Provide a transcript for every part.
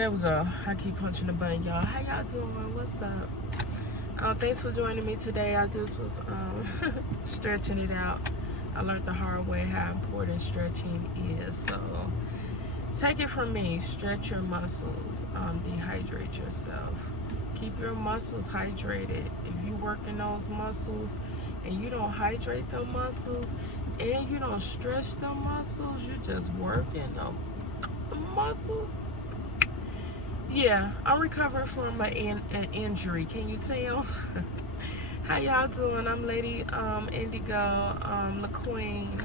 There we go. I keep punching the button, y'all. How y'all doing? What's up? Thanks for joining me today. I just was stretching it out. I learned the hard way how important stretching is. So take it from me. Stretch your muscles. Dehydrate yourself. Keep your muscles hydrated. If you working those muscles and you don't hydrate them muscles and you don't stretch them muscles, you just working them muscles. Yeah, I'm recovering from an injury. Can you tell? How y'all doing? I'm Lady Indigo, the Queen.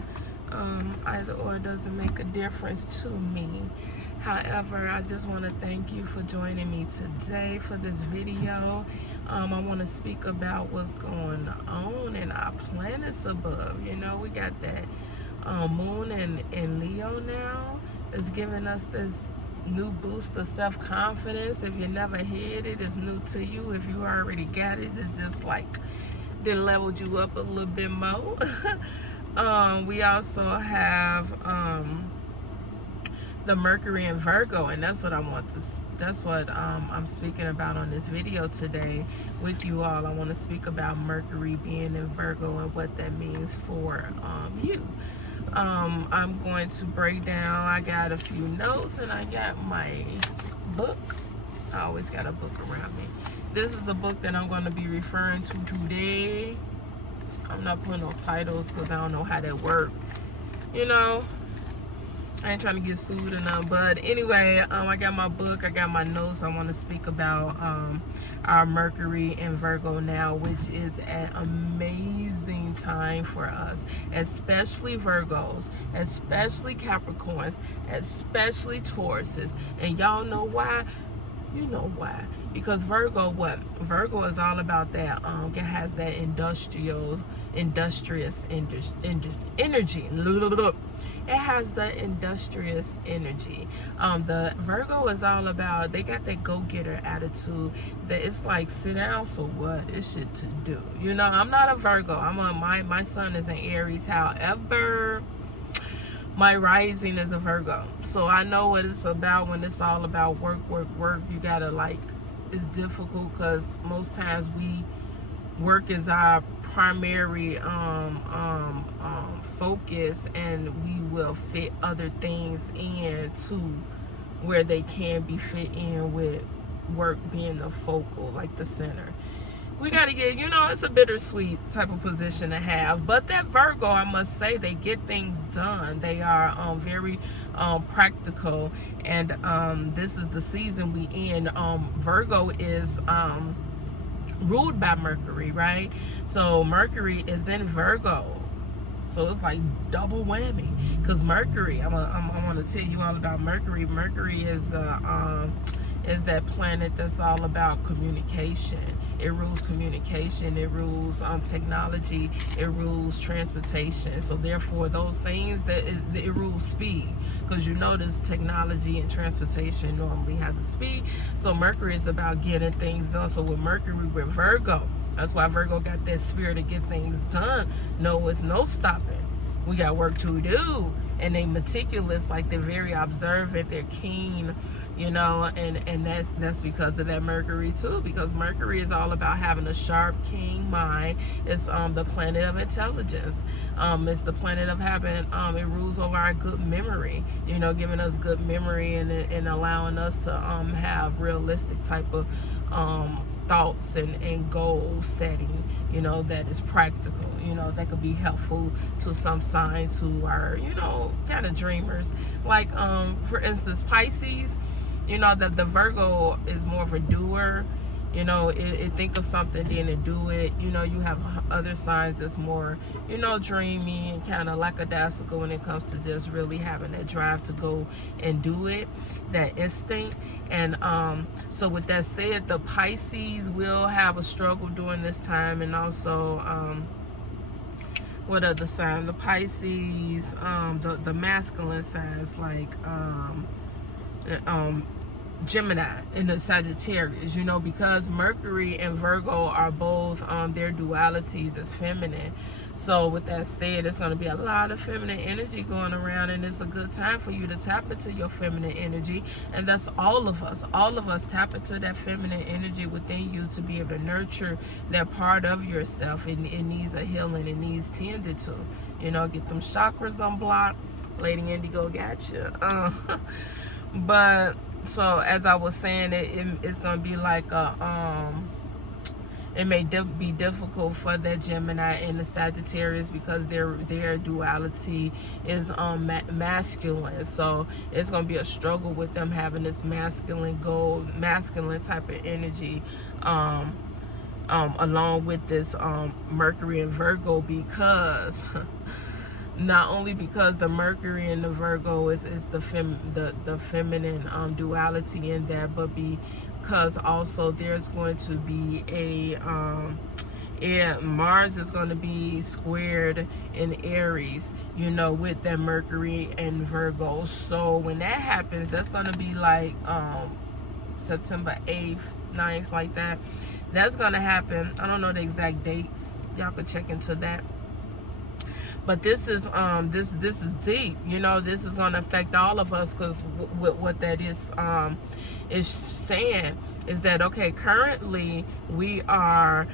Either or doesn't make a difference to me. However, I just want to thank you for joining me today for this video. I want to speak about what's going on in our planets above. You know, we got that moon in Leo now. It's giving us this new boost of self-confidence. If you never had it, it's new to you. If you already got it, it's just like then leveled you up a little bit more. We also have the Mercury in Virgo, and that's what I want to. That's what I'm speaking about on this video today with you all. I want to speak about Mercury being in Virgo and what that means for you. I'm going to break down. I got a few notes and I got my book. I always got a book around me. This is the book that I'm going to be referring to today. I'm not putting no titles because I don't know how that works. You know, I ain't trying to get sued or nothing. But anyway, I got my book. I got my notes. I want to speak about our Mercury in Virgo now, which is an amazing time for us, especially Virgos, especially Capricorns, especially Tauruses. And y'all know why? You know why? Because Virgo, what? Virgo is all about that. It has that industrious energy. It has the industrious energy. The Virgo is all about, they got that go-getter attitude that it's like, sit down for what? It's shit to do. You know, I'm not a Virgo. My sun is an Aries. However, my rising is a Virgo. So I know what it's about when it's all about work. You gotta like, it's difficult because most times work is our primary focus, and we will fit other things in to where they can be fit in with work being the focal, like the center. We got to get, you know, it's a bittersweet type of position to have. But that Virgo, I must say, they get things done. They are very practical. And this is the season we in. Virgo is ruled by Mercury, right? So Mercury is in Virgo. So it's like double whammy. Because Mercury, I want to tell you all about Mercury. Mercury is that planet that's all about communication. It rules communication, it rules technology, it rules transportation. So therefore those things, it rules speed, because you notice technology and transportation normally has a speed. So Mercury is about getting things done. So with Mercury, with Virgo, that's why Virgo got that spirit to get things done. No, it's no stopping. We got work to do. And they meticulous, like they're very observant, they're keen, you know, and that's because of that Mercury too, because Mercury is all about having a sharp, keen mind. It's the planet of intelligence. It's the planet of having it rules over our good memory, you know, giving us good memory and allowing us to have realistic type of thoughts and goal setting, you know, that is practical, you know, that could be helpful to some signs who are, you know, kind of dreamers. Like for instance, Pisces, you know, that the Virgo is more of a doer. You know, it think of something, then it do it. You know, you have other signs that's more, you know, dreamy and kind of lackadaisical when it comes to just really having that drive to go and do it, that instinct. And so with that said, the Pisces will have a struggle during this time. And also, what other sign? The Pisces, the masculine signs, like Gemini and the Sagittarius, you know, because Mercury and Virgo are both their dualities as feminine. So with that said, it's going to be a lot of feminine energy going around, and it's a good time for you to tap into your feminine energy. And that's all of us tap into that feminine energy within you to be able to nurture that part of yourself. It needs a healing, it needs tended to, you know, get them chakras unblocked. Lady Indigo got you. But so as I was saying, it's gonna be like a it may be difficult for that Gemini and the Sagittarius because their duality is masculine. So it's gonna be a struggle with them having this masculine type of energy along with this Mercury and Virgo, because not only because the Mercury and the Virgo is the feminine duality in that, but because also there's going to be Mars is going to be squared in Aries, you know, with that Mercury and Virgo. So when that happens, that's going to be like September 8th, 9th, like that. That's going to happen. I don't know the exact dates. Y'all could check into that. But this is this is deep, you know. This is going to affect all of us, because what that is saying is that, okay, currently we have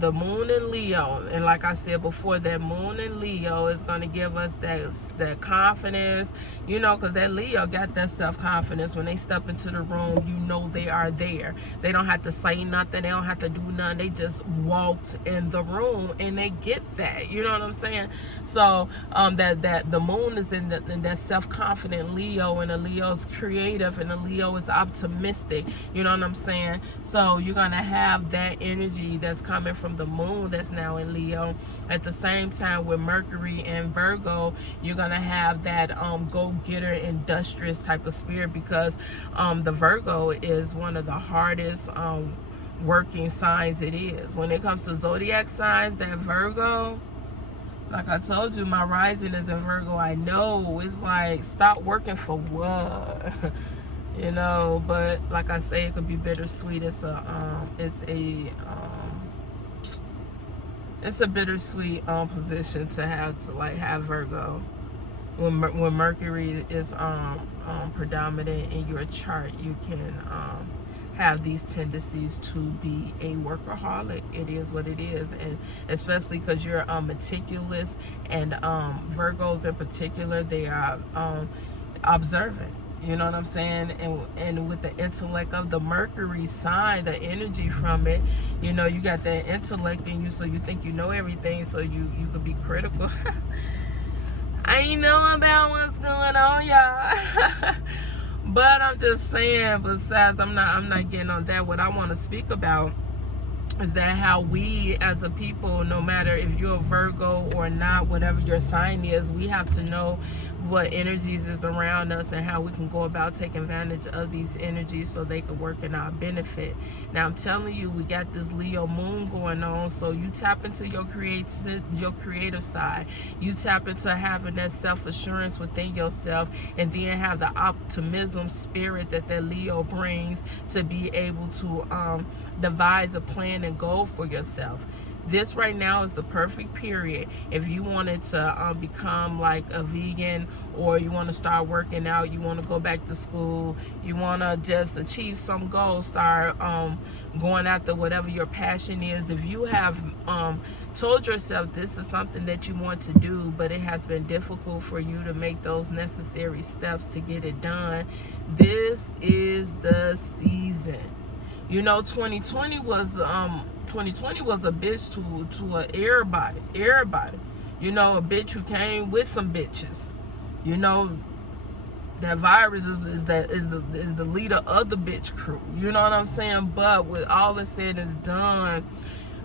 the moon in Leo, and like I said before, that moon in Leo is going to give us that confidence, you know, because that Leo got that self-confidence. When they step into the room, you know they are there. They don't have to say nothing, they don't have to do nothing, they just walked in the room and they get that, you know what I'm saying? So that the moon is in that self-confident Leo, and the Leo is creative, and the Leo is optimistic, you know what I'm saying? So you're gonna have that energy that's coming from the moon that's now in Leo. At the same time, with Mercury and Virgo, you're gonna have that go-getter, industrious type of spirit, because the Virgo is one of the hardest working signs it is. When it comes to zodiac signs, that Virgo, like I told you, my rising is in Virgo. I know it's like, stop working for what? You know, but like I say, it could be bittersweet. It's a bittersweet position to have Virgo when Mercury is predominant in your chart. You can have these tendencies to be a workaholic. It is what it is, and especially because you're meticulous, and Virgos in particular, they are observant. You know what I'm saying? And with the intellect of the Mercury sign, the energy from it, you know, you got that intellect in you, so you think you know everything, so you could be critical. I ain't know about what's going on, y'all. But I'm just saying, besides, I'm not getting on that. What I want to speak about is that how we as a people, no matter if you're a Virgo or not, whatever your sign is, we have to know what energies is around us and how we can go about taking advantage of these energies so they can work in our benefit. Now I'm telling you, we got this Leo moon going on, so you tap into your creative side. You tap into having that self-assurance within yourself, and then have the optimism spirit that Leo brings to be able to devise a plan and goal for yourself. This right now is the perfect period if you wanted to become like a vegan, or you want to start working out, you want to go back to school, you want to just achieve some goal, start going after whatever your passion is. If you have told yourself this is something that you want to do, but it has been difficult for you to make those necessary steps to get it done, this is the season. You know, 2020 was a bitch to everybody. You know, a bitch who came with some bitches. You know, that virus is the leader of the bitch crew. You know what I'm saying? But with all that's said and done,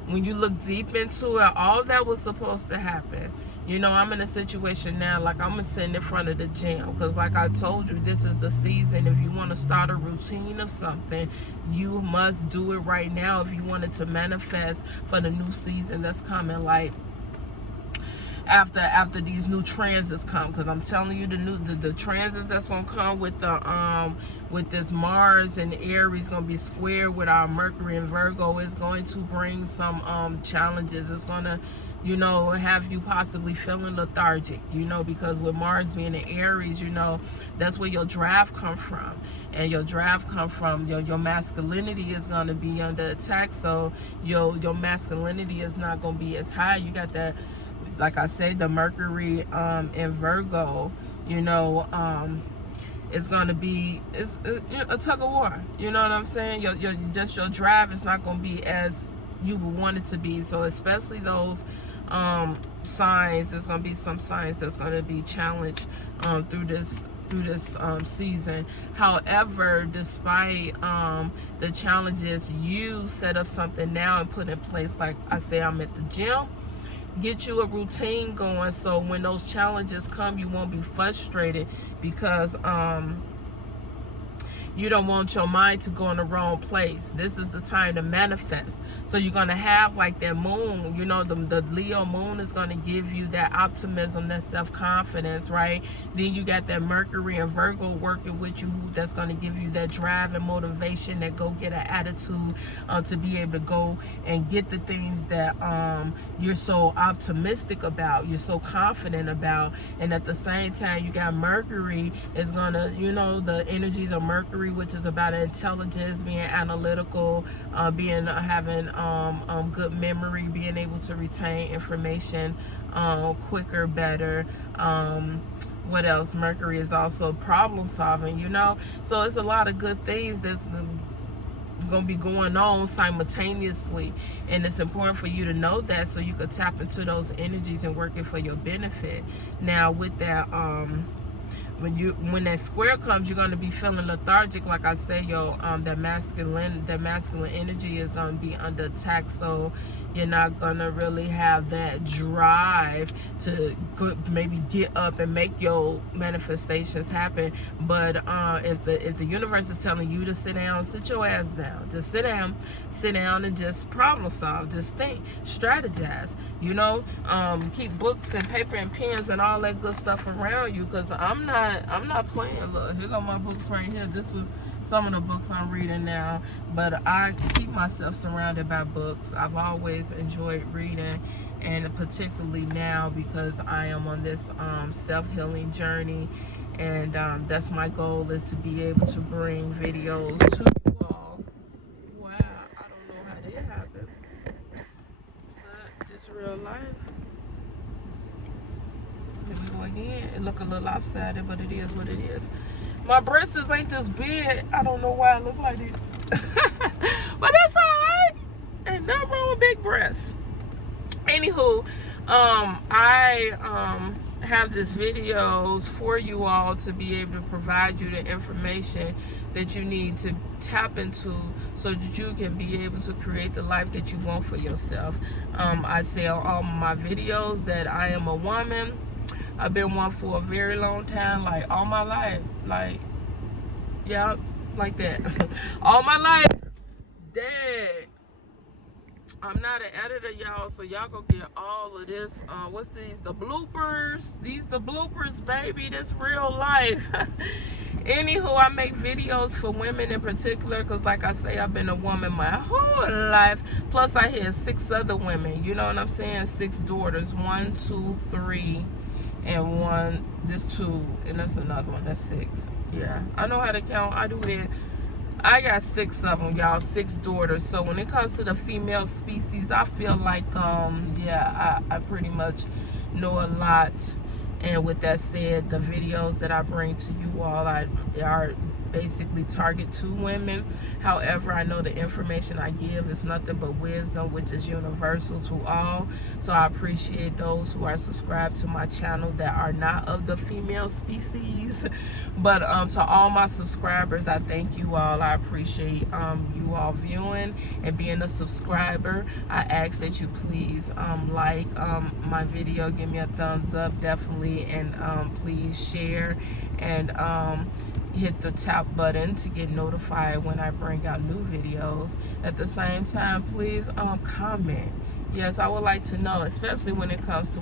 when you look deep into it, all that was supposed to happen. You know, I'm in a situation now, like I'm sitting in front of the gym, because like I told you, this is the season. If you want to start a routine of something, you must do it right now if you want it to manifest for the new season that's coming. Like, after these new transits come, because I'm telling you, the transits that's gonna come with the with this Mars and Aries gonna be square with our Mercury and Virgo is going to bring some challenges. It's gonna, you know, have you possibly feeling lethargic, you know, because with Mars being in Aries, you know, that's where your drive come from, and your drive come from your masculinity is going to be under attack. So your masculinity is not going to be as high. You got that, like I said, the Mercury in Virgo, you know, it's going to be a tug of war, you know what I'm saying? Your drive is not going to be as you would want it to be. So especially those signs, there's going to be some signs that's going to be challenged through this season. However, despite the challenges, you set up something now and put in place. Like I say, I'm at the gym. Get you a routine going, so when those challenges come, you won't be frustrated, because you don't want your mind to go in the wrong place. This is the time to manifest. So you're going to have like that moon, you know, the Leo moon is going to give you that optimism, that self-confidence, right? Then you got that Mercury and Virgo working with you, that's going to give you that drive and motivation, that go-getter attitude, to be able to go and get the things that you're so optimistic about, you're so confident about. And at the same time, you got Mercury is going to, you know, the energies of Mercury, which is about intelligence, being analytical, having good memory, being able to retain information quicker, better. What else? Mercury is also problem solving, you know. So it's a lot of good things that's going to be going on simultaneously, and it's important for you to know that, so you could tap into those energies and work it for your benefit. Now with that, when that square comes, you're going to be feeling lethargic. Like I say, that masculine energy is going to be under attack. So you're not going to really have that drive to maybe get up and make your manifestations happen. But if the universe is telling you to sit down, sit your ass down. Just sit down and just problem solve. Just think, strategize. You know, keep books and paper and pens and all that good stuff around you, because I'm not playing. Look, here go my books right here. This was some of the books I'm reading now, but I keep myself surrounded by books. I've always enjoyed reading, and particularly now, because I am on this self-healing journey, and that's my goal, is to be able to bring videos to you all. Wow, I don't know how that happened, but just real life. Here we go again. It look a little lopsided, but it is what it is. My breasts ain't this big. I don't know why I look like it. But that's alright. Ain't nothing wrong with big breasts. Anywho, I have this videos for you all to be able to provide you the information that you need to tap into, so that you can be able to create the life that you want for yourself. I say on all my videos that I am a woman. I've been one for a very long time, like all my life, like, yeah, like that. All my life. Dad, I'm not an editor, y'all, so y'all gonna get all of this. What's these? The bloopers. These the bloopers, baby. This real life. Anywho, I make videos for women in particular, because like I say, I've been a woman my whole life. Plus I had 6 other women, you know what I'm saying? 6 daughters. 1, 2, 3, and 1, this 2, and that's another one. That's 6. Yeah, I know how to count. I do that. I got 6 of them, y'all. 6 daughters. So when it comes to the female species, I feel like yeah, I pretty much know a lot. And with that said, the videos that I bring to you all are basically target to women. However, I know the information I give is nothing but wisdom, which is universal to all. So I appreciate those who are subscribed to my channel that are not of the female species. But to all my subscribers, I thank you all. I appreciate you all viewing and being a subscriber. I ask that you please like my video, give me a thumbs up, definitely, and please share, and hit the tap button to get notified when I bring out new videos. At the same time, please comment. Yes, I would like to know, especially when it comes to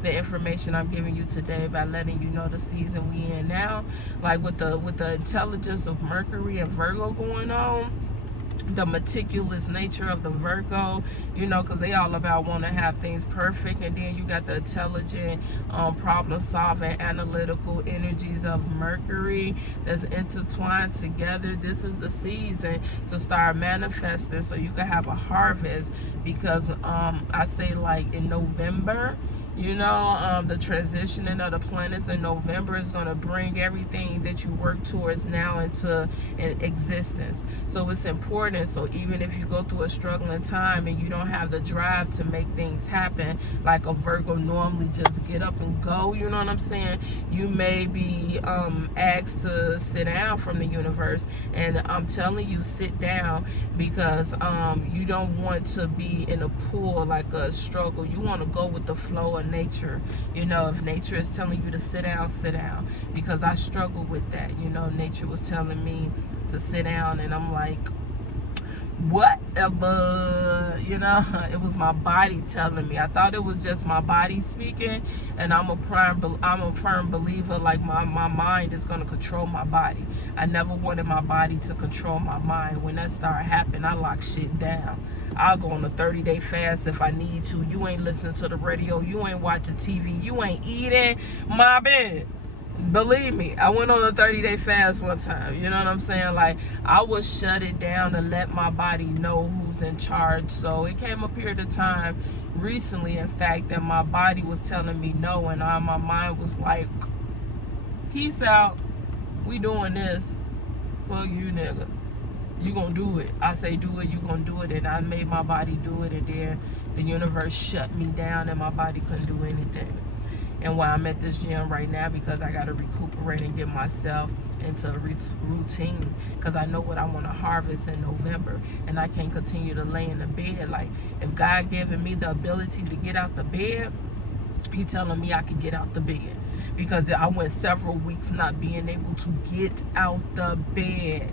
the information I'm giving you today, by letting you know the season we in now, like with the intelligence of Mercury and Virgo going on, the meticulous nature of the Virgo, you know, because they all about want to have things perfect. And then you got the intelligent, problem solving, analytical energies of Mercury that's intertwined together. This is the season to start manifesting so you can have a harvest, because I say, like, in November, you know, the transitioning of the planets in November is going to bring everything that you work towards now into existence. So it's important. So even if you go through a struggling time and you don't have the drive to make things happen, like a Virgo normally just get up and go, you know what I'm saying? You may be asked to sit down from the universe. And I'm telling you, sit down, because you don't want to be in a pool, like a struggle. You want to go with the flow of nature. You know, if nature is telling you to sit down, sit down. Because I struggle with that. You know, nature was telling me to sit down, and I'm like, whatever, you know. It was my body telling me. I thought it was just my body speaking, and I'm a firm believer, like, my mind is going to control my body. I never wanted my body to control my mind. When that started happening, I locked shit down. I'll go on a 30-day fast if I need to. You ain't listening to the radio, you ain't watching TV, you ain't eating my bed. Believe me, I went on a 30-day fast one time. You know what I'm saying? Like, I would shut it down and let my body know who's in charge. So it came a period of time recently, in fact, that my body was telling me no, and my mind was like, peace out, we doing this, fuck you, nigga. You gonna do it. I say do it, you gonna do it. And I made my body do it, and then the universe shut me down and my body couldn't do anything. And why I'm at this gym right now, because I got to recuperate and get myself into a routine, because I know what I want to harvest in November, and I can't continue to lay in the bed. Like, if God giving me the ability to get out the bed, he telling me I could get out the bed, because I went several weeks not being able to get out the bed,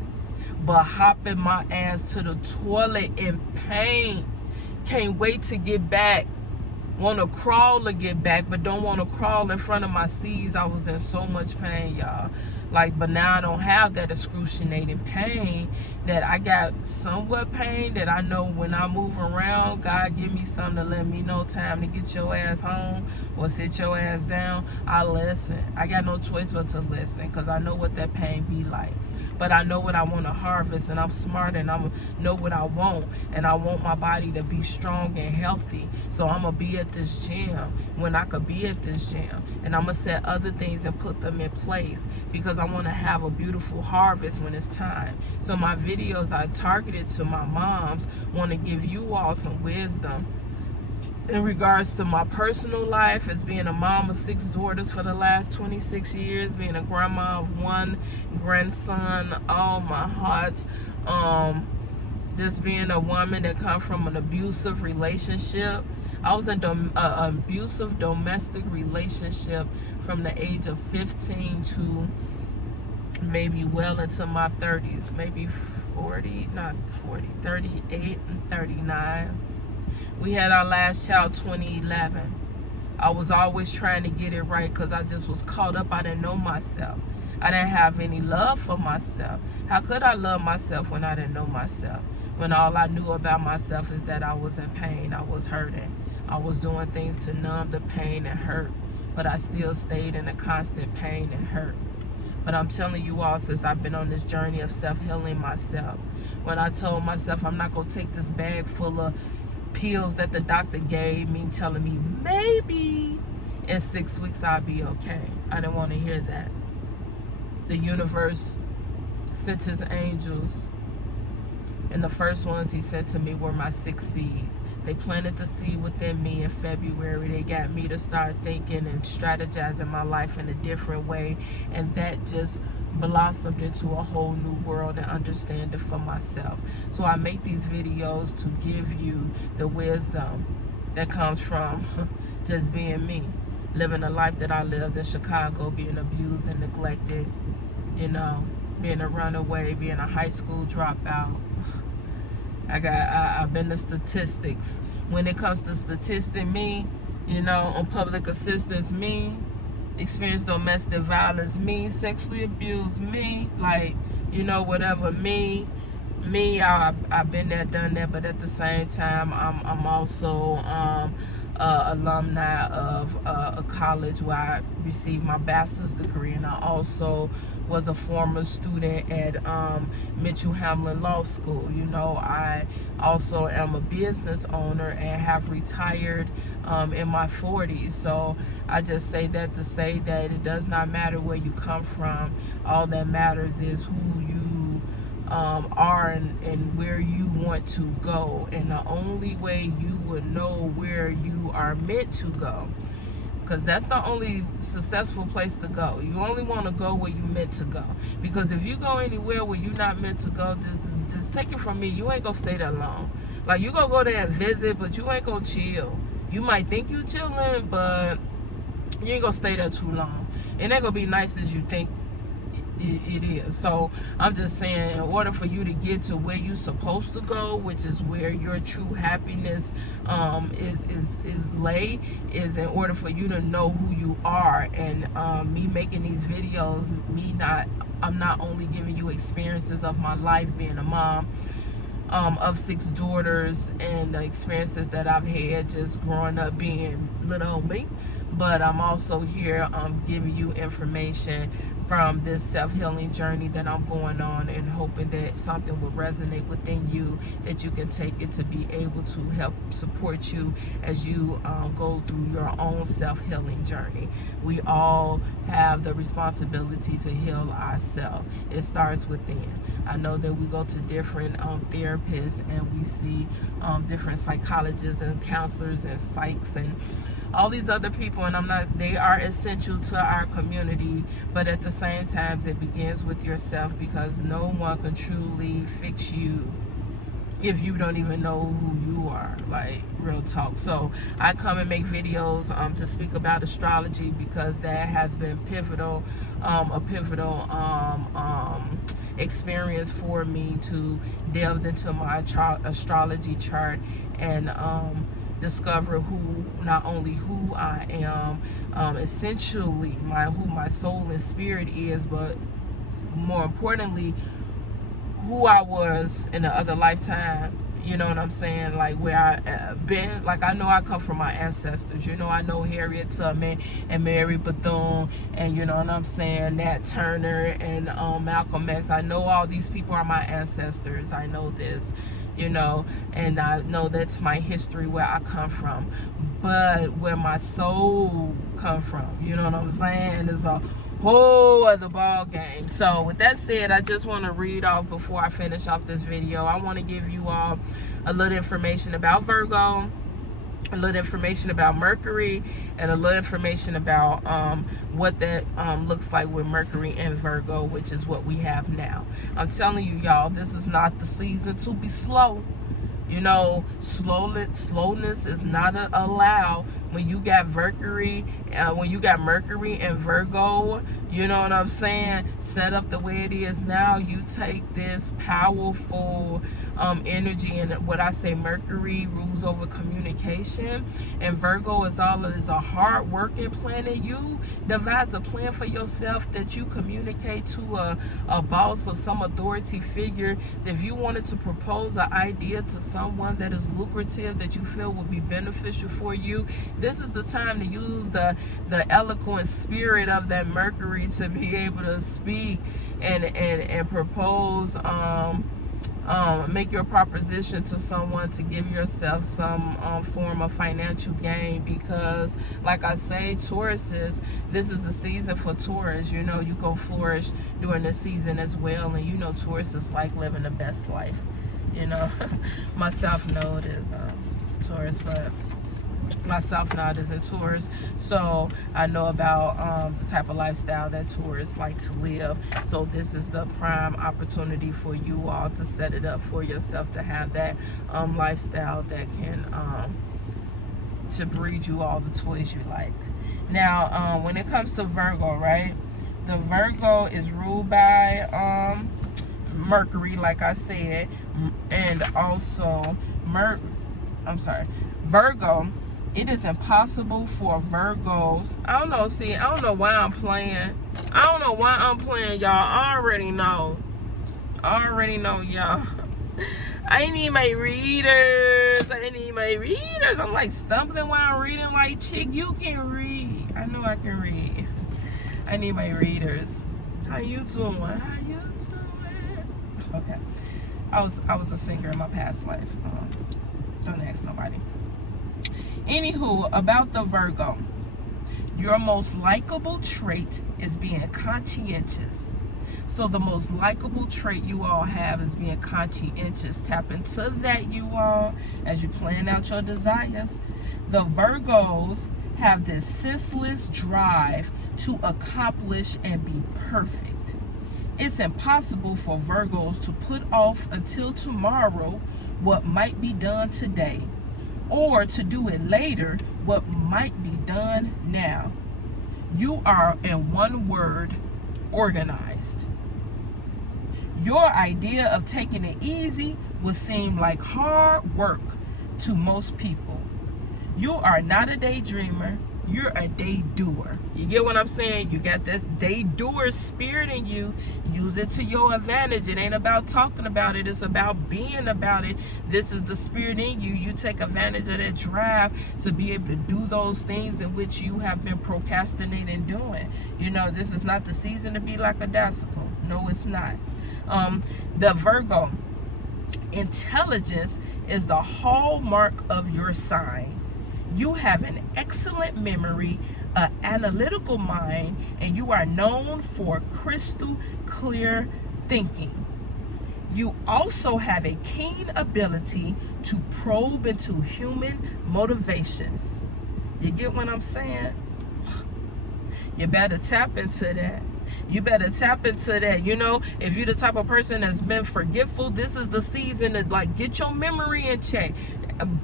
but hopping my ass to the toilet in pain. Can't wait to get back. Want to crawl to get back, but don't want to crawl in front of my C's. I was in so much pain, y'all. Like, but now I don't have that excruciating pain. That I got somewhat pain that I know when I move around, God give me something to let me know time to get your ass home or sit your ass down. I listen. I got no choice but to listen, because I know what that pain be like. But I know what I want to harvest, and I'm smart, and I know what I want, and I want my body to be strong and healthy. So I'm gonna be at this gym when I could be at this gym, and I'm gonna set other things and put them in place, because I want to have a beautiful harvest when it's time. So my videos are targeted to my moms. Want to give you all some wisdom in regards to my personal life as being a mom of 6 daughters for the last 26 years, being a grandma of 1 grandson, all my heart. Just being a woman that comes from an abusive relationship. I was in an abusive domestic relationship from the age of 15 to maybe well into my 30s, maybe 40, not 40, 38 and 39. We had our last child 2011. I was always trying to get it right, because I just was caught up. I didn't know myself. I didn't have any love for myself. How could I love myself when I didn't know myself? When all I knew about myself is that I was in pain, I was hurting. I was doing things to numb the pain and hurt, but I still stayed in a constant pain and hurt. But I'm telling you all, since I've been on this journey of self-healing myself, when I told myself I'm not going to take this bag full of pills that the doctor gave me, telling me maybe in 6 weeks I'll be okay, I didn't want to hear that. The universe sent his angels, and the first ones he sent to me were my 6 C's. They planted the seed within me in February. They got me to start thinking and strategizing my life in a different way, and that just blossomed into a whole new world and understanding for myself. So I make these videos to give you the wisdom that comes from just being me, living the life that I lived in Chicago, being abused and neglected, you know, being a runaway, being a high school dropout, I've been to statistics. When it comes to statistics, me, you know, on public assistance, me, experienced domestic violence, me, sexually abused, me, like, you know, whatever, me, I've been there, done that. But at the same time, I'm also alumni of a college where I received my bachelor's degree, and I also was a former student at Mitchell Hamlin Law School. You know, I also am a business owner and have retired in my 40s. So I just say that to say that it does not matter where you come from. All that matters is who you are and where you want to go. And the only way you would know where you are meant to go, because that's the only successful place to go. You only want to go where you're meant to go. Because if you go anywhere where you're not meant to go, just take it from me, you ain't gonna stay that long. Like, you gonna go there and visit, but you ain't gonna chill. You might think you chilling, but you ain't gonna stay there too long. It ain't gonna be nice as you think it is. So I'm just saying, in order for you to get to where you're supposed to go, which is where your true happiness is lay, is in order for you to know who you are. And me making these videos, I'm not only giving you experiences of my life being a mom of 6 daughters, and the experiences that I've had just growing up being little old me, but I'm also here giving you information from this self-healing journey that I'm going on, and hoping that something will resonate within you, that you can take it to be able to help support you as you go through your own self-healing journey. We all have the responsibility to heal ourselves. It starts within. I know that we go to different therapists, and we see different psychologists and counselors and psychs and all these other people, and they are essential to our community, but at the same time, it begins with yourself, because no one can truly fix you if you don't even know who you are. Like, real talk. So I come and make videos to speak about astrology, because that has been pivotal, a pivotal experience for me to delve into my astrology chart and discover not only who I am, essentially who my soul and spirit is, but more importantly, who I was in the other lifetime. You know what I'm saying? Like, where I been. Like, I know I come from my ancestors. You know, I know Harriet Tubman and Mary Bethune, and you know what I'm saying, Nat Turner and Malcolm X. I know all these people are my ancestors. I know this, you know, and I know that's my history, where I come from. But where my soul come from, you know what I'm saying, is a whole other ball game. So with that said, I just want to read off, before I finish off this video, I want to give you all a little information about Virgo, a little information about Mercury, and a little information about what that looks like with Mercury and Virgo, which is what we have now. I'm telling you, y'all, this is not the season to be slow. You know, slowness is not allowed when you got Mercury, and Virgo. You know what I'm saying? Set up the way it is now. You take this powerful energy, and what I say, Mercury rules over communication, and Virgo is a hard working planet. You devise a plan for yourself that you communicate to a boss or some authority figure. If you wanted to propose an idea to someone that is lucrative, that you feel would be beneficial for you, this is the time to use the eloquent spirit of that Mercury to be able to speak and propose, make your proposition to someone to give yourself some form of financial gain. Because like I say, this is the season for Taurus. You know, you go flourish during this season as well, and you know, Taurus is like living the best life. You know, my South Node is Taurus, but my South Node is in Taurus, so I know about the type of lifestyle that Taurus like to live. So this is the prime opportunity for you all to set it up for yourself, to have that lifestyle that can to breed you all the toys you like. Now, when it comes to Virgo, right? The Virgo is ruled by Mercury, like I said, and also Virgo. It is impossible for Virgos. I don't know. See, I don't know why I'm playing. I don't know why I'm playing, y'all. I already know, y'all. I need my readers. I'm like stumbling while I'm reading. Like, chick, you can read. I know I can read. I need my readers. How you doing? Okay. I was a singer in my past life. Don't ask nobody. Anywho, about the Virgo. Your most likable trait is being conscientious. So the most likable trait you all have is being conscientious. Tap into that, you all, as you plan out your desires. The Virgos have this senseless drive to accomplish and be perfect. It's impossible for Virgos to put off until tomorrow what might be done today, or to do it later what might be done now. You are, in one word, organized. Your idea of taking it easy will seem like hard work to most people. You are not a daydreamer. You're a day doer. You get what I'm saying? You got this day doer spirit in you. Use it to your advantage. It ain't about talking about it. It's about being about it. This is the spirit in you. You take advantage of that drive to be able to do those things in which you have been procrastinating doing. You know, this is not the season to be like a dassical. No, it's not. The Virgo, intelligence is the hallmark of your sign. You have an excellent memory, an analytical mind, and you are known for crystal clear thinking. You also have a keen ability to probe into human motivations. You get what I'm saying? You better tap into that. You better tap into that. You know, if you're the type of person that's been forgetful, this is the season to like get your memory in check.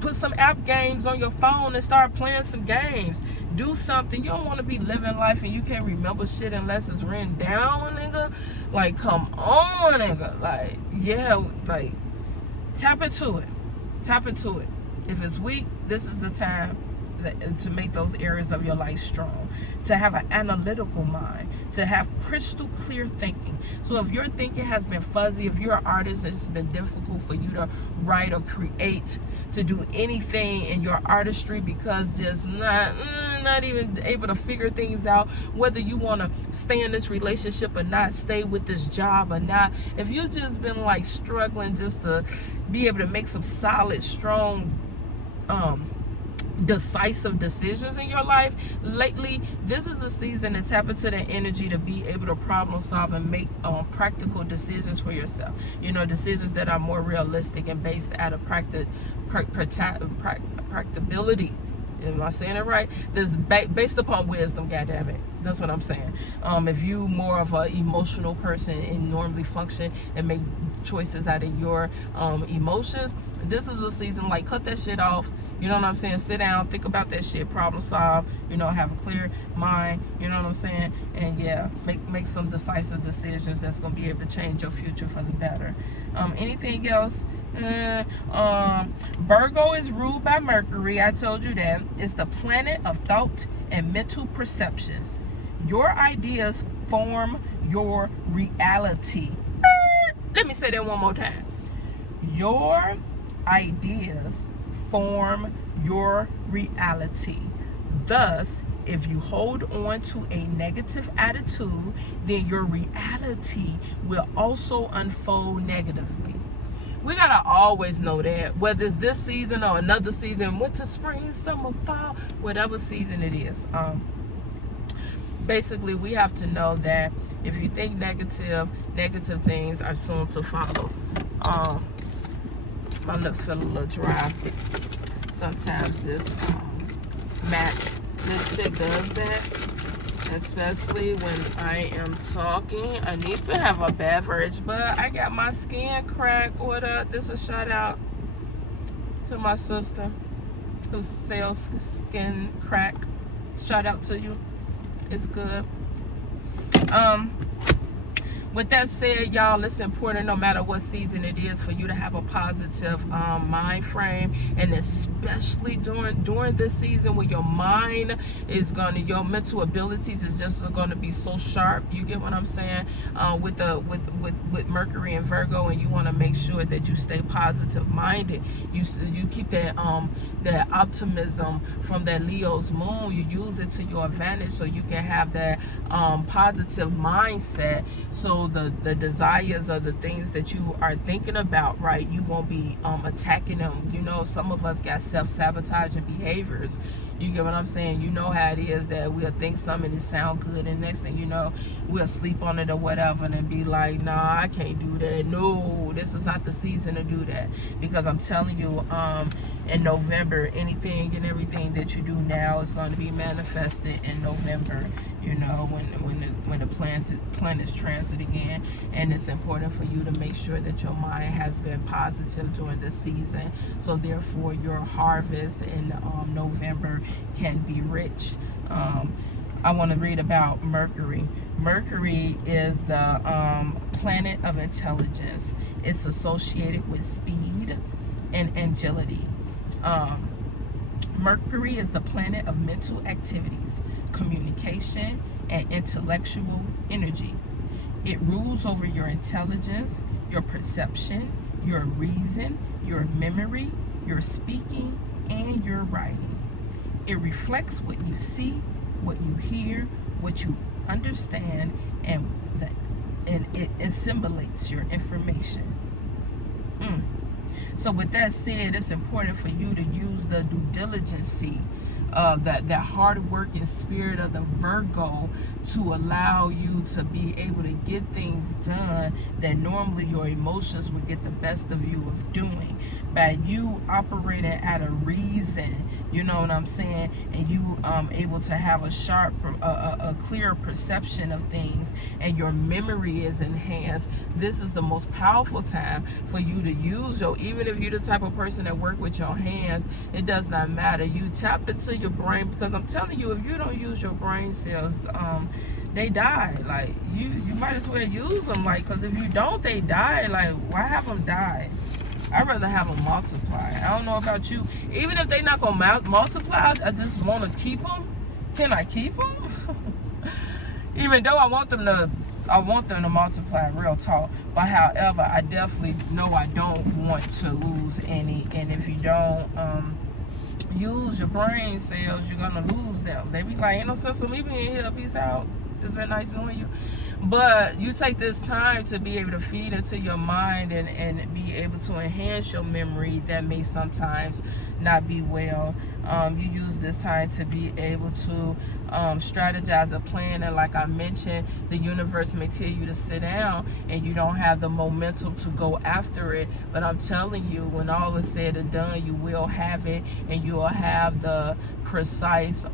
Put some app games on your phone and start playing some games. Do something. You don't want to be living life and you can't remember shit unless it's written down, nigga. Like, come on, nigga. Like, yeah, like, tap into it. Tap into it. If it's weak, this is the time to make those areas of your life strong, to have an analytical mind, to have crystal clear thinking. So if your thinking has been fuzzy, if you're an artist, it's been difficult for you to write or create, to do anything in your artistry because just not even able to figure things out, whether you want to stay in this relationship or not, stay with this job or not. If you've just been like struggling just to be able to make some solid, strong, decisive decisions in your life lately, this is the season to tap into that energy to be able to problem solve and make practical decisions for yourself. You know, decisions that are more realistic and based out of practicability. Am I saying it right? This based upon wisdom, goddammit. That's what I'm saying. If you more of an emotional person and normally function and make choices out of your emotions, this is a season like cut that shit off. You know what I'm saying? Sit down, think about that shit, problem solve, you know, have a clear mind, you know what I'm saying? And yeah, make some decisive decisions that's going to be able to change your future for the better. Anything else? Virgo is ruled by Mercury. I told you that. It's the planet of thought and mental perceptions. Your ideas form your reality. Let me say that one more time. Your ideas form your reality. Thus, if you hold on to a negative attitude, then your reality will also unfold negatively. We gotta always know that, whether it's this season or another season, winter, spring, summer, fall, whatever season it is. Basically, we have to know that if you think negative things are soon to follow. My lips feel a little dry. Sometimes this matte lipstick does that, especially when I am talking. I need to have a beverage, but I got my skin crack order. This is a shout out to my sister who sells skin crack. Shout out to you. It's good. With that said, y'all, it's important no matter what season it is for you to have a positive mind frame, and especially during this season where your mind is gonna, your mental abilities is just gonna be so sharp. You get what I'm saying? With Mercury and Virgo, and you want to make sure that you stay positive minded. You keep that that optimism from that Leo's moon. You use it to your advantage so you can have that positive mindset. So the desires of the things that you are thinking about, right, you won't be attacking them. You know, some of us got self-sabotaging behaviors. You get what I'm saying? You know how it is that we'll think something and it sound good, and next thing you know, we'll sleep on it or whatever and be like, nah, I can't do that. No, this is not the season to do that. Because I'm telling you, in November, anything and everything that you do now is going to be manifested in November. You know, when the planets transit again. And it's important for you to make sure that your mind has been positive during this season, so therefore your harvest in November can be rich. I want to read about Mercury. Mercury is the planet of intelligence. It's associated with speed and agility. Mercury is the planet of mental activities, communication, and intellectual energy. It rules over your intelligence, your perception, your reason, your memory, your speaking, and your writing. It reflects what you see, what you hear, what you understand, and it assimilates your information. So with that said, it's important for you to use the due diligence, that hard working spirit of the Virgo, to allow you to be able to get things done that normally your emotions would get the best of you of doing. By you operating at a reason, you know what I'm saying, and you able to have a sharp, a clear perception of things, and your memory is enhanced. This is the most powerful time for you to use your, even if you're the type of person that work with your hands, it does not matter. You tap into your brain, because I'm telling you, if you don't use your brain cells, they die. Like, you might as well use them, like, because if you don't, they die. Like, why have them die? I'd rather have them multiply. I don't know about you. Even if they're not gonna multiply, I just want to keep them. Can I keep them? Even though I want them to multiply, real talk. But however, I definitely know I don't want to lose any. And if you don't use your brain cells, you're gonna lose them. They be like, ain't no sense of leaving you here. Peace out. It's been nice knowing you. But you take this time to be able to feed into your mind and be able to enhance your memory that may sometimes not be well. You use this time to be able to strategize a plan, and like I mentioned, the universe may tell you to sit down and you don't have the momentum to go after it, but I'm telling you, when all is said and done, you will have it, and you will have the precise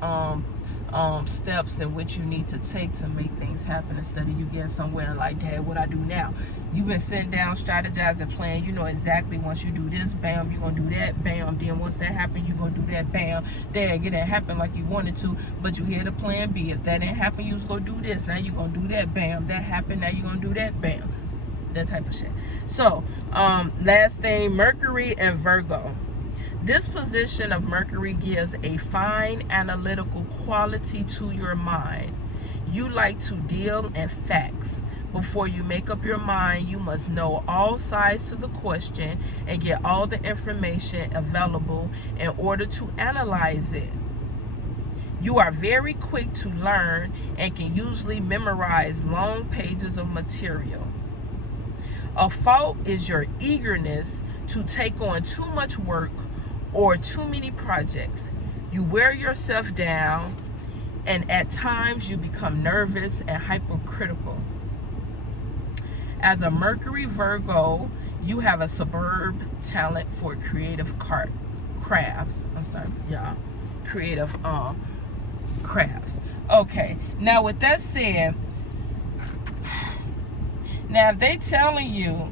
steps in which you need to take to make things happen, instead of you getting somewhere like, Dad, what I do now? You've been sitting down, strategizing, planning. You know exactly, once you do this, bam, you're gonna do that, bam. Then once that happens, you're gonna do that, bam. Dad, it didn't happen like you wanted to, but you hear the plan B. If that didn't happen, you was gonna do this. Now you're gonna do that, bam. That happened, now you're gonna do that, bam. That type of shit. So, last thing, Mercury and Virgo. This position of Mercury gives a fine analytical quality to your mind. You like to deal in facts. Before you make up your mind, you must know all sides to the question and get all the information available in order to analyze it. You are very quick to learn and can usually memorize long pages of material. A fault is your eagerness to take on too much work or too many projects. You wear yourself down, and at times you become nervous and hypercritical. As a Mercury Virgo, you have a superb talent for creative crafts. Creative crafts. Okay, now with that said, now if they telling you,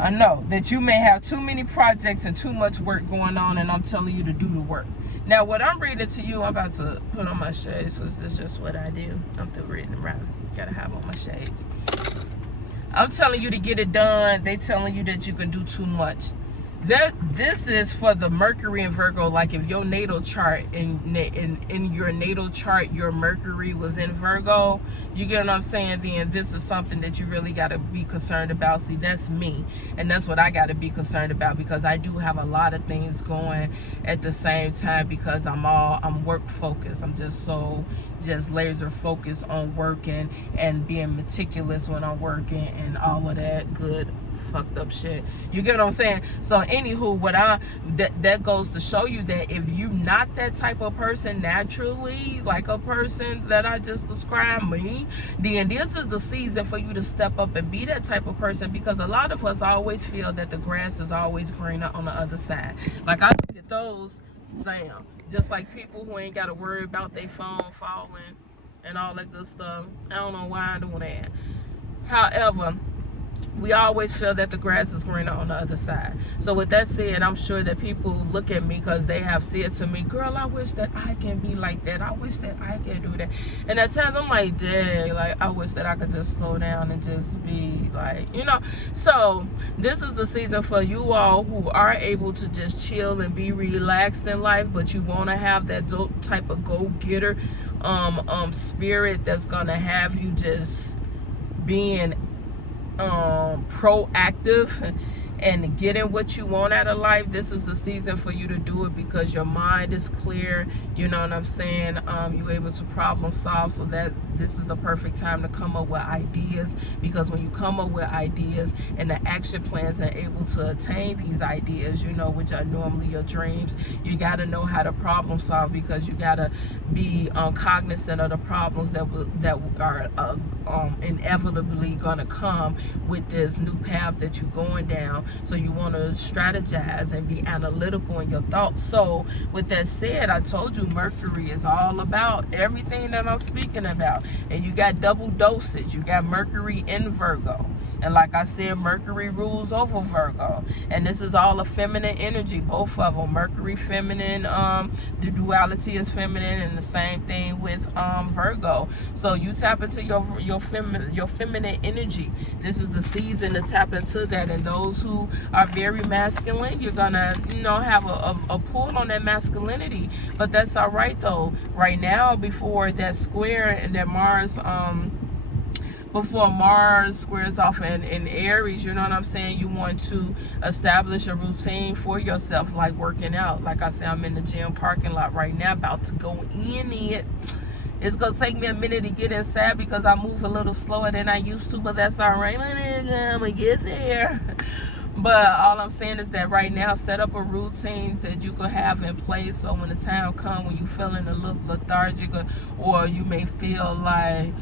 I know that you may have too many projects and too much work going on, and I'm telling you to do the work. Now, what I'm reading to you, I'm about to put on my shades, so this is just what I do. I'm through reading around. Gotta have on my shades. I'm telling you to get it done. They telling you that you can do too much. This is for the Mercury and Virgo. Like if your natal chart, in your natal chart, your Mercury was in Virgo, you get what I'm saying? Then this is something that you really got to be concerned about. See, that's me, and that's what I got to be concerned about, because I do have a lot of things going at the same time, because I'm work focused. I'm just laser focused on working and being meticulous when I'm working and all of that good fucked up shit. You get what I'm saying? So anywho, that goes to show you that if you not that type of person naturally, like a person that I just described, me, then this is the season for you to step up and be that type of person, because a lot of us always feel that the grass is always greener on the other side. Like I look at those, damn, just like people who ain't got to worry about their phone falling and all that good stuff. I don't know why I do that. However, we always feel that the grass is greener on the other side. So with that said, I'm sure that people look at me because they have said to me, girl, I wish that I can be like that. I wish that I can do that. And at times I'm like, dang, like I wish that I could just slow down and just be like, you know. So this is the season for you all who are able to just chill and be relaxed in life, but you want to have that type of go-getter spirit that's gonna have you just being proactive and getting what you want out of life. This is the season for you to do it, because your mind is clear, you know what I'm saying? You're able to problem solve, so that this is the perfect time to come up with ideas, because when you come up with ideas and the action plans and able to attain these ideas, you know, which are normally your dreams, you got to know how to problem solve, because you got to be cognizant of the problems that are inevitably gonna come with this new path that you're going down. So you want to strategize and be analytical in your thoughts. So with that said, I told you Mercury is all about everything that I'm speaking about, and you got double dosage. You got Mercury in Virgo, and like I said, Mercury rules over Virgo, and this is all a feminine energy, both of them. Mercury feminine, the duality is feminine, and the same thing with Virgo. So you tap into your feminine energy. This is the season to tap into that. And those who are very masculine, you're gonna, you know, have a pull on that masculinity, but that's all right though. Right now, before that square and that Mars before Mars squares off in Aries, you know what I'm saying? You want to establish a routine for yourself, like working out. Like I said, I'm in the gym parking lot right now, about to go in it. It's going to take me a minute to get inside because I move a little slower than I used to, but that's all right. I'm going to get there. But all I'm saying is that right now, set up a routine that you can have in place, so when the time comes when you're feeling a little lethargic, or you may feel like,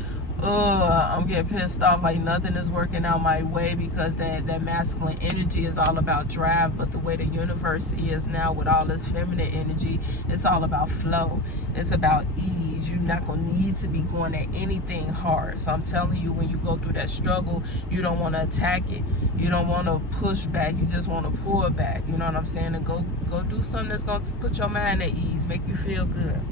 I'm getting pissed off, like nothing is working out my way, because that masculine energy is all about drive. But the way the universe is now with all this feminine energy, it's all about flow. It's about ease. You're not going to need to be going at anything hard. So I'm telling you, when you go through that struggle, you don't want to attack it. You don't want to push back. You just want to pull back. You know what I'm saying? And go do something that's going to put your mind at ease, make you feel good.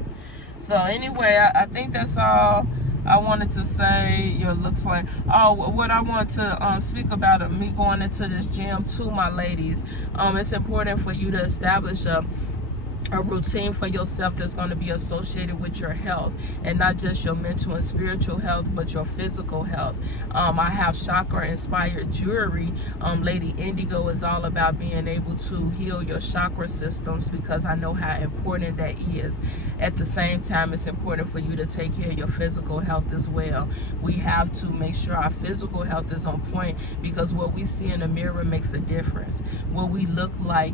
So anyway, I think that's all I wanted to say. Your looks fine. Oh, what I want to speak about me going into this gym too, my ladies. It's important for you to establish a routine for yourself that's going to be associated with your health, and not just your mental and spiritual health, but your physical health. I have chakra inspired jewelry. LadyIndigo is all about being able to heal your chakra systems, because I know how important that is. At the same time, it's important for you to take care of your physical health as well. We have to make sure our physical health is on point, because what we see in the mirror makes a difference. What we look like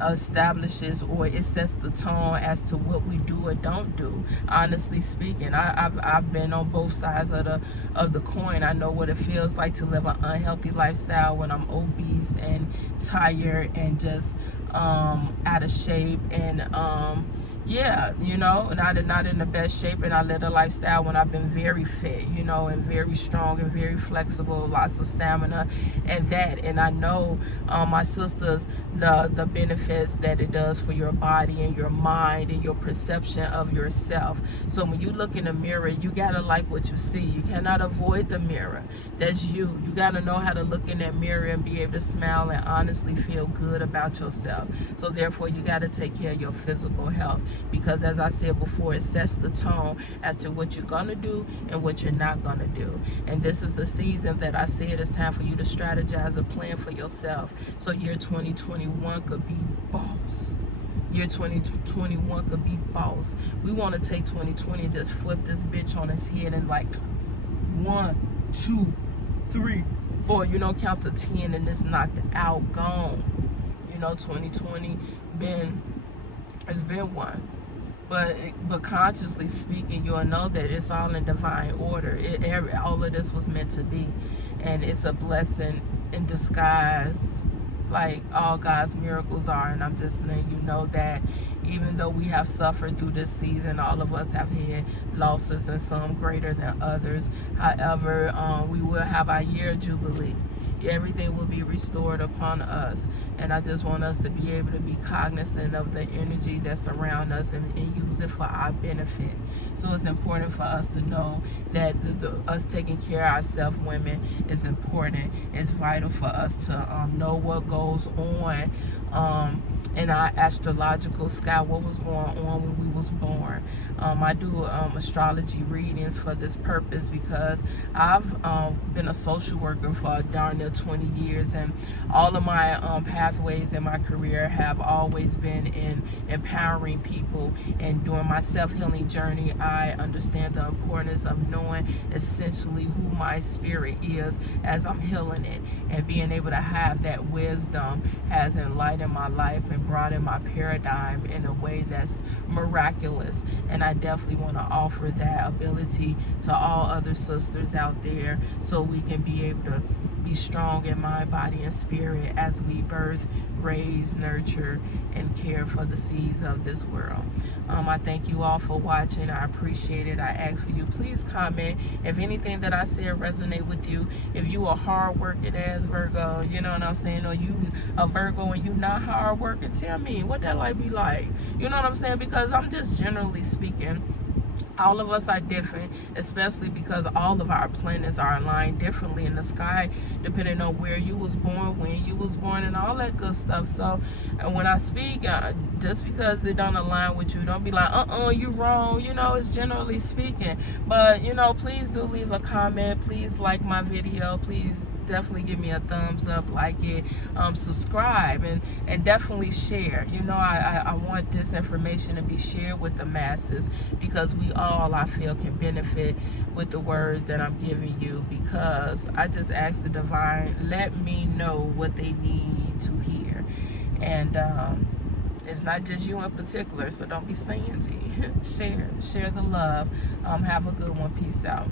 establishes, or it sets the tone as to what we do or don't do. Honestly speaking, I've been on both sides of the coin. I know what it feels like to live an unhealthy lifestyle when I'm obese and tired and just out of shape, and yeah, you know, not in the best shape, and I led a lifestyle when I've been very fit, you know, and very strong and very flexible, lots of stamina and that. And I know, my sisters, the benefits that it does for your body and your mind and your perception of yourself. So when you look in the mirror, you gotta like what you see. You cannot avoid the mirror. That's you. You gotta know how to look in that mirror and be able to smile and honestly feel good about yourself. So therefore, you gotta take care of your physical health, because as I said before, it sets the tone as to what you're gonna do and what you're not gonna do. And this is the season that I said it's time for you to strategize a plan for yourself, so year 2021 could be boss. Year 2021 could be boss. We want to take 2020 and just flip this bitch on its head and like 1, 2, 3, 4, you know, count to 10 and it's knocked out, gone. You know, 2020 it's been one. But consciously speaking, you'll know that it's all in divine order. All of this was meant to be, and it's a blessing in disguise, like all God's miracles are. And I'm just letting you know that even though we have suffered through this season, all of us have had losses, and some greater than others. However, we will have our year jubilee. Everything will be restored upon us, and I just want us to be able to be cognizant of the energy that's around us, and use it for our benefit. So it's important for us to know that us taking care of ourselves, women, is important. It's vital for us to know what goes on in our astrological sky, what was going on when we was born. I do astrology readings for this purpose, because I've been a social worker for darn near 20 years, and all of my pathways in my career have always been in empowering people. And during my self-healing journey, I understand the importance of knowing essentially who my spirit is as I'm healing it, and being able to have that wisdom has enlightened my life and brought in my paradigm in a way that's miraculous. And I definitely want to offer that ability to all other sisters out there, so we can be able to be strong in mind, body, and spirit as we birth, raise, nurture, and care for the seeds of this world. I thank you all for watching. I appreciate it. I ask for you, please comment if anything that I said resonate with you. If you are hard-working as Virgo, you know what I'm saying, or you a Virgo and you not hard-working, tell me what that life be like. You know what I'm saying? Because I'm just generally speaking, all of us are different, especially because all of our planets are aligned differently in the sky, depending on where you was born, when you was born, and all that good stuff. So when I speak, just because it don't align with you, don't be like, you wrong. You know, it's generally speaking. But, you know, please do leave a comment. Please like my video. Please definitely give me a thumbs up, like it, subscribe, and definitely share. You know, I want this information to be shared with the masses, because we all, I feel, can benefit with the words that I'm giving you, because I just ask the divine, let me know what they need to hear. And it's not just you in particular, so don't be stingy. Share the love. Have a good one. Peace out.